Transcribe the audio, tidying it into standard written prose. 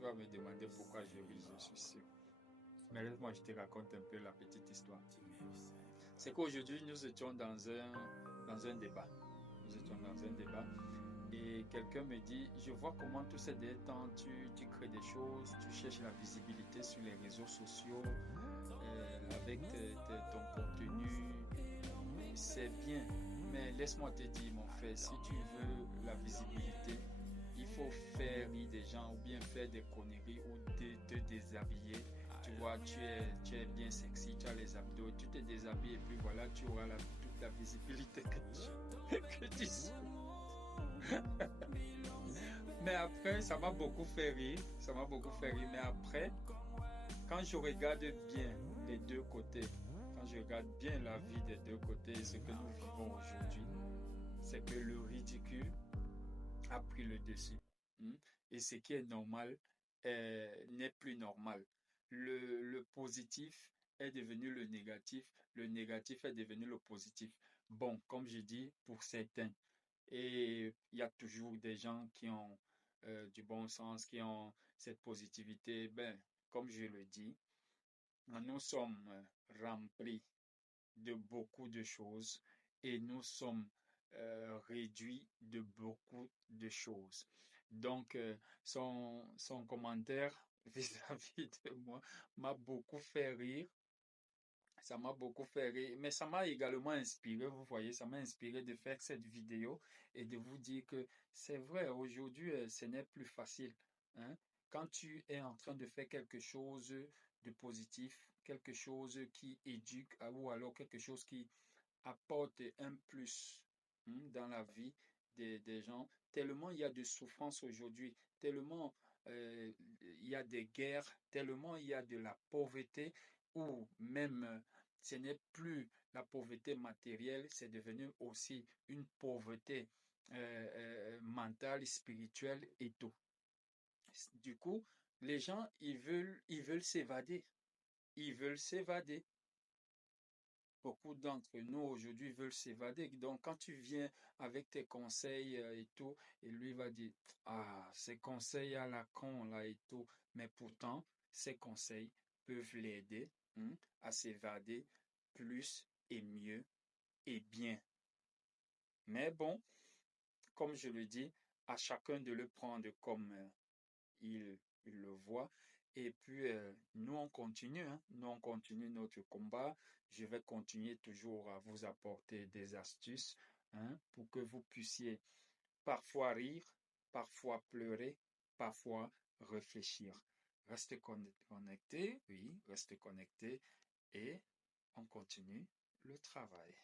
Tu vas me demander pourquoi je ris, je suis sûr. Mais laisse-moi, je te raconte un peu la petite histoire. C'est qu'aujourd'hui, nous étions dans un débat. Nous étions dans un débat. Et quelqu'un me dit, je vois comment tous ces derniers temps, tu crées des choses, tu cherches la visibilité sur les réseaux sociaux, avec ton contenu. C'est bien, mais laisse-moi te dire, mon frère, si tu veux la visibilité, il faut faire rire des gens ou bien faire des conneries ou te déshabiller. Tu vois, tu es bien sexy, tu as les abdos, tu te déshabilles et puis voilà, tu auras toute la visibilité que tu souhaites. Mais après, ça m'a beaucoup fait rire, ça m'a beaucoup fait rire. Mais après, quand je regarde bien les deux côtés, quand je regarde bien la vie des deux côtés, ce que nous vivons aujourd'hui, c'est que le ridicule a pris le dessus. Hmm. Et ce qui est normal n'est plus normal. Le positif est devenu le négatif est devenu le positif. Bon, comme je dis, pour certains. Et il y a toujours des gens qui ont du bon sens, qui ont cette positivité. Ben, comme je le dis, nous sommes remplis de beaucoup de choses et nous sommes réduits de beaucoup de choses. Donc, son commentaire vis-à-vis de moi m'a beaucoup fait rire. Ça m'a beaucoup fait rire, mais ça m'a également inspiré, vous voyez, ça m'a inspiré de faire cette vidéo et de vous dire que c'est vrai, aujourd'hui, ce n'est plus facile, hein. Quand tu es en train de faire quelque chose de positif, quelque chose qui éduque, ou alors quelque chose qui apporte un plus, dans la vie des gens, tellement il y a de souffrance aujourd'hui, tellement il y a des guerres, tellement il y a de la pauvreté, ou même ce n'est plus la pauvreté matérielle, c'est devenu aussi une pauvreté mentale, spirituelle et tout. Du coup, les gens, ils veulent s'évader. Ils veulent s'évader. Beaucoup d'entre nous aujourd'hui veulent s'évader. Donc, quand tu viens avec tes conseils et tout, et lui va dire, ah, ces conseils à la con là et tout, mais pourtant, ces conseils peuvent l'aider, à s'évader plus et mieux et bien. Mais bon, comme je le dis, à chacun de le prendre comme il le voit. Et puis, nous, on continue, hein. Nous, on continue notre combat. Je vais continuer toujours à vous apporter des astuces, hein, pour que vous puissiez parfois rire, parfois pleurer, parfois réfléchir. Restez connectés, oui, restez connectés et on continue le travail.